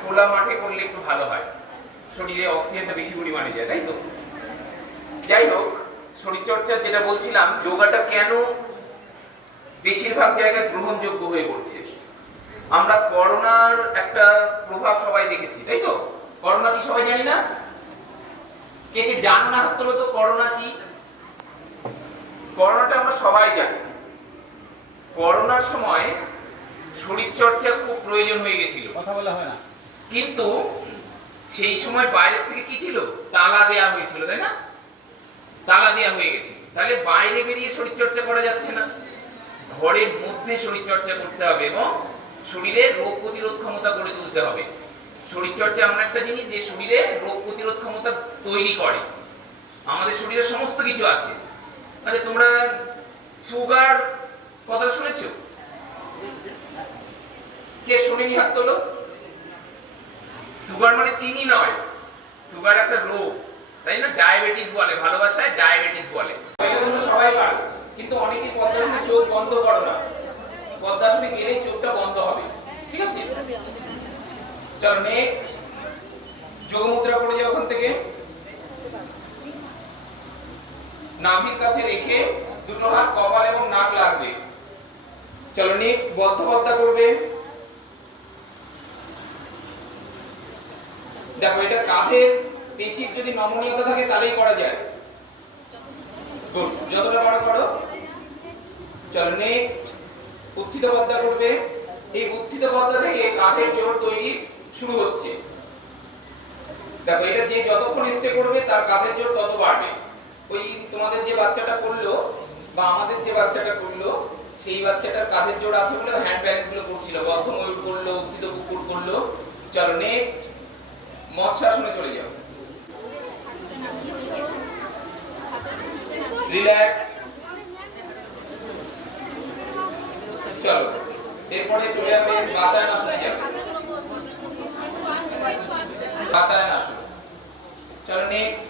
খোলা মাঠে করলে একটু ভালো হয়, শরীরে অক্সিজেনটা বেশি পরিমাণে যায়, তাই তো? যাই হোক, শরীরচর্চা যেটা বলছিলাম, যোগাটা কেন বেশিরভাগ জায়গায় গ্রহণযোগ্য হয়ে পড়ছে। আমরা করোনার একটা প্রভাব সবাই দেখেছি, তাই তো? করোনা কি সবাই জানি না? কে কে জানো না হাত তোলো তো করোনা কি? করোনাটা আমরা সবাই জানি। করোনার সময় শরীরচর্চার খুব প্রয়োজন হয়ে গেছিল, কথা বলা হয় না, কিন্তু সেই সময় বাইরে থেকে কি ছিল? তালা দেয়া হয়েছিল, তাই না? তালা দেয়া হয়ে গেছে, তাহলে বাইরে বেরিয়ে শরীরচর্চা করা যাচ্ছে না, ঘরের মধ্যে শরীরচর্চা করতে হবে এবং শরীরে রোগ প্রতিরোধ ক্ষমতা গড়ে তুলতে হবে। শরীরচর্চা এমন একটা জিনিস যে শরীরে রোগ প্রতিরোধ ক্ষমতা তৈরি করে। আমাদের শরীরে সমস্ত কিছু আছে। মানে তোমরা সুগার কথা শুনেছো? কে শুনেনি হাত তোলো? সুগার মানে চিনি নয়, সুগার একটা রোগ, তাই না? ডায়াবেটিস বলে, ভালোবাসায় ডায়াবেটিস বলে। এটা তোমরা সবাই পারো, কিন্তু অনেকেই পদ্মাসনে চোখ বন্ধ করো না। পদ্মাসনে গেলেই চোখটা বন্ধ হবে, ঠিক আছে? চলো নেক্সট, যোগ মুদ্রা করে যাও। ওখান থেকে নাভির কাছে রেখে দুটো হাত কপাল এবং নাক লাগবে। চলো নেক্সট, বদ্ধ পদ্মা করবে। দেখো, এটা কাঁধের পেশির যদি নমনীয়তা থাকে তাহলেই করা যায়। যতটা পারো করো। চলো নেক্সট, উত্থিত পদ্মা করবে। এই উত্থিত পদ্মা থেকে কাঁধের জোর তৈরি শুরু হচ্ছে। দেখো, এটা যে যতক্ষণ স্টে করবে তার কাঁধের জোর তত বাড়বে। ওই তোমাদের যে বাচ্চাটা করলো বা আমাদের যে বাচ্চাটা করলো, সেই বাচ্চাটার কাঁধের জোর আছে বলে হ্যান্ড ব্যালেন্স গুলো করছিল, বদ্ধ ময়ূর করলো, উত্থিত কুকুর করলো। চলো নেক্সট, মৎস্যাসনে চলে যাও। রিল্যাক্স। চলো এরপরে চলে যাবে বাতায়নাসনে যাবে। বাতায়নাসন। চলো নেক্সট,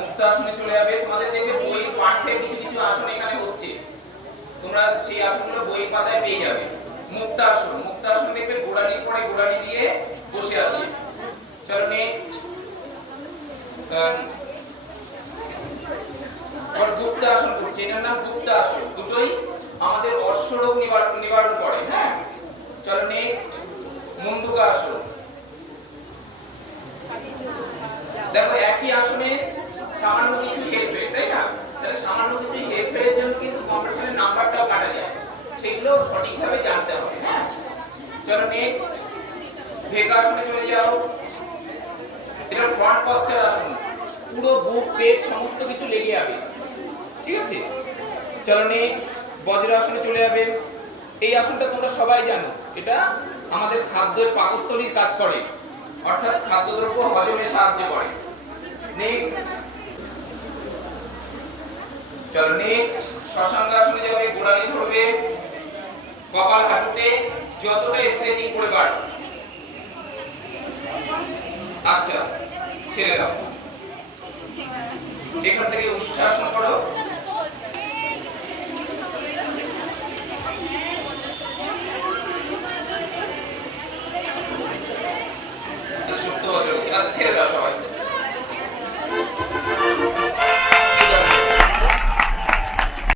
মুক্তাসনে চলে যাবে। তোমাদের দেখবে বইয়ের পাঠ্যে কিছু কিছু আসন এখানে হচ্ছে, তোমরা সেই আসনগুলো বইয়ের পাতায় পেয়ে যাবে। মুক্তাসন, মুক্তাসন দেখবে গোড়ালির পরে গোড়ালি দিয়ে বসে আছে। চলো নেক্সট, গুপ্তাসন করছে, এটার নাম গুপ্তাসন। দুটোই আমাদের অশ্বরোগ নিবারণ করে। হ্যাঁ, চলো নেক্সট, মুন্ডুকাসন। দেখো, একই আসনে সামান্য কিছু হেরফের, তাই না? তাহলে সামান্য কিছু হেরফেরের জন্য কিন্তু কম্প্রেশনের নাম্বারটাও কাটা যায়, সেগুলো সঠিকভাবে জানতে হবে। হ্যাঁ, চলো নেক্সট, ভেকাসনে চলে যাও। এটা ফ্রন্ট পশ্চার আসন, পুরো বুক পেট সমস্ত কিছু লেগে যাবে, ঠিক আছে? চলো নেক্সট, বজ্রাসনে চলে যাবে। এই আসনটা তোমরা সবাই জানো, এটা আমাদের খাদ্যের পাকস্থলীর কাজ করে, অর্থাৎ খাদ্যদ্রব্য হজমে সাহায্য করে। নেক্সট, চলো নেক্সট, শশাঙ্গাসনে যাবে। গোড়ালি ধরবে, কপাল হাঁটুতে যতটা স্ট্রেচিং করে পারো। আচ্ছা, ছেড়ে দাও। এখান থেকে উষ্ঠাসন করো।